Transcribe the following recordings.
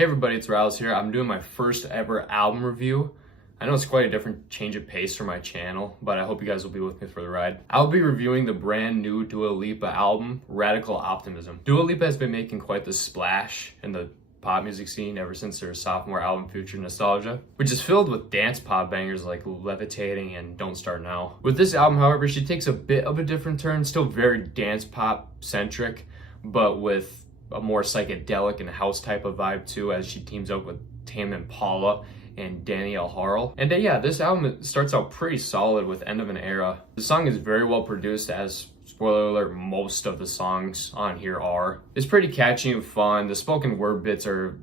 Hey everybody, it's Rouse here. I'm doing my first ever album review. I know it's quite a different change of pace for my channel, but I hope you guys will be with me for the ride. I'll be reviewing the brand new Dua Lipa album, Radical Optimism. Dua Lipa has been making quite the splash in the pop music scene ever since her sophomore album Future Nostalgia, which is filled with dance pop bangers like Levitating and Don't Start Now. With this album, however, she takes a bit of a different turn, still very dance pop centric, but with a more psychedelic and house type of vibe too, as she teams up with Tame Impala and Danielle Harrell. And yeah, this album starts out pretty solid with End of an Era. The song is very well produced, as spoiler alert, most of the songs on here are. It's pretty catchy and fun. The spoken word bits are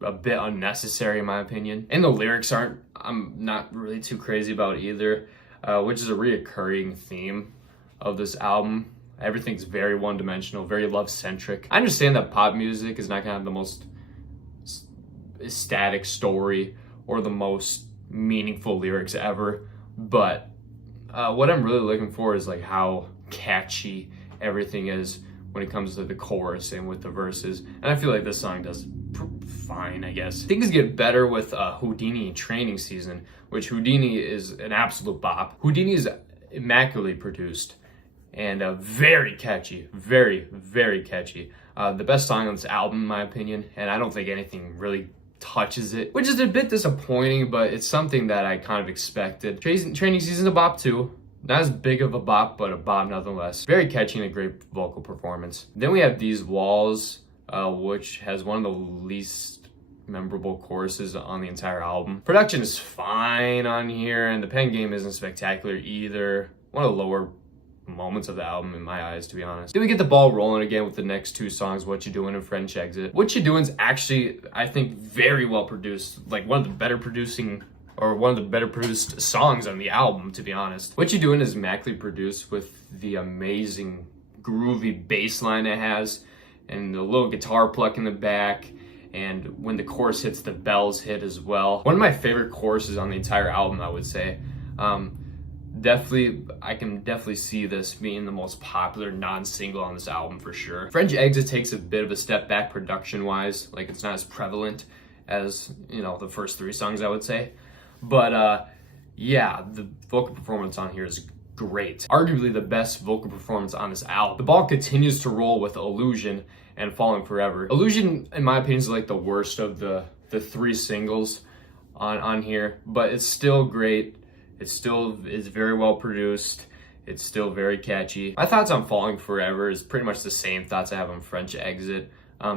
a bit unnecessary in my opinion. And the lyrics I'm not really too crazy about either, which is a reoccurring theme of this album. Everything's very one-dimensional, very love-centric. I understand that pop music is not gonna have the most static story or the most meaningful lyrics ever, but what I'm really looking for is like how catchy everything is when it comes to the chorus and with the verses. And I feel like this song does fine, I guess. Things get better with Houdini Training Season, which Houdini is an absolute bop. Houdini is immaculately produced and very catchy, very, very catchy. The best song on this album, in my opinion, and I don't think anything really touches it, which is a bit disappointing, but it's something that I kind of expected. Training Season's a bop too. Not as big of a bop, but a bop nonetheless. Very catchy and a great vocal performance. Then we have These Walls, which has one of the least memorable choruses on the entire album. Production is fine on here, and the pen game isn't spectacular either. One of the lower moments of the album in my eyes, to be honest. Then we get the ball rolling again with the next two songs, What You Doing and French Exit. What You Doing's actually, I think, very well produced. Like one of the better produced songs on the album, to be honest. What You Doing is immaculately produced with the amazing groovy bass line it has and the little guitar pluck in the back, and when the chorus hits, the bells hit as well. One of my favorite choruses on the entire album, I would say. I can definitely see this being the most popular non-single on this album for sure. French Exit takes a bit of a step back production-wise. Like, it's not as prevalent as, you know, the first three songs, I would say. But yeah, the vocal performance on here is great. Arguably the best vocal performance on this album. The ball continues to roll with Illusion and Falling Forever. Illusion, in my opinion, is like the worst of the three singles on here, but it's still great. It still is very well produced. It's still very catchy. My thoughts on Falling Forever is pretty much the same thoughts I have on French Exit.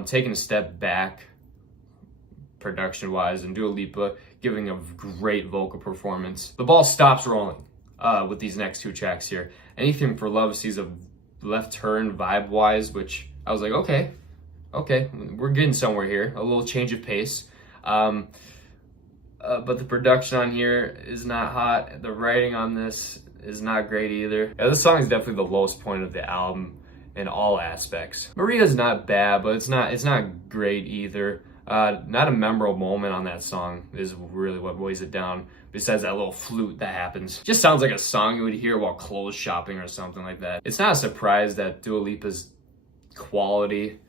Taking a step back production-wise, and Dua Lipa giving a great vocal performance. The ball stops rolling with these next two tracks here. Anything for Love sees a left turn vibe-wise, which I was like, okay, we're getting somewhere here. A little change of pace. But the production on here is not hot. The writing on this is not great either. Yeah, this song is definitely the lowest point of the album in all aspects. Maria's not bad, but it's not great either. Not a memorable moment on that song is really what weighs it down, besides that little flute that happens. Just sounds like a song you would hear while clothes shopping or something like that. It's not a surprise that Dua Lipa's quality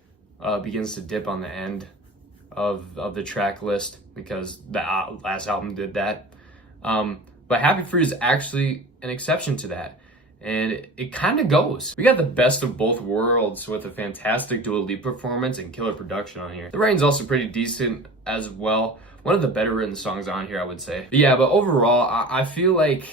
begins to dip on the end of the track list, because the last album did that. But Happy For You is actually an exception to that, and it kind of goes. We got the best of both worlds with a fantastic Dua Lipa performance and killer production on here. The writing's also pretty decent as well. One of the better written songs on here, I would say. But yeah, but overall, I feel like,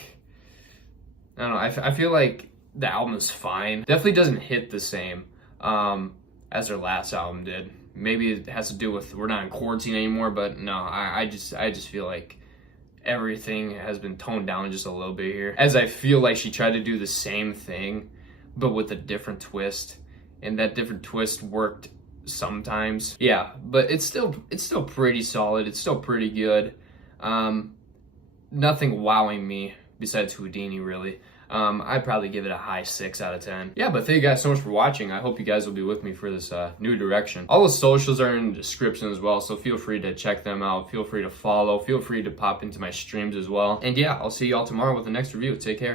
I don't know, I feel like the album is fine. Definitely doesn't hit the same as their last album did. Maybe it has to do with we're not in quarantine anymore, but no, I just feel like everything has been toned down just a little bit here. As I feel like she tried to do the same thing, but with a different twist, and that different twist worked sometimes. Yeah, but it's still pretty solid. It's still pretty good. Nothing wowing me besides Houdini, really. I'd probably give it a high 6 out of 10. Yeah, but thank you guys so much for watching. I hope you guys will be with me for this new direction. All the socials are in the description as well, so feel free to check them out. Feel free to follow. Feel free to pop into my streams as well. And yeah, I'll see you all tomorrow with the next review. Take care.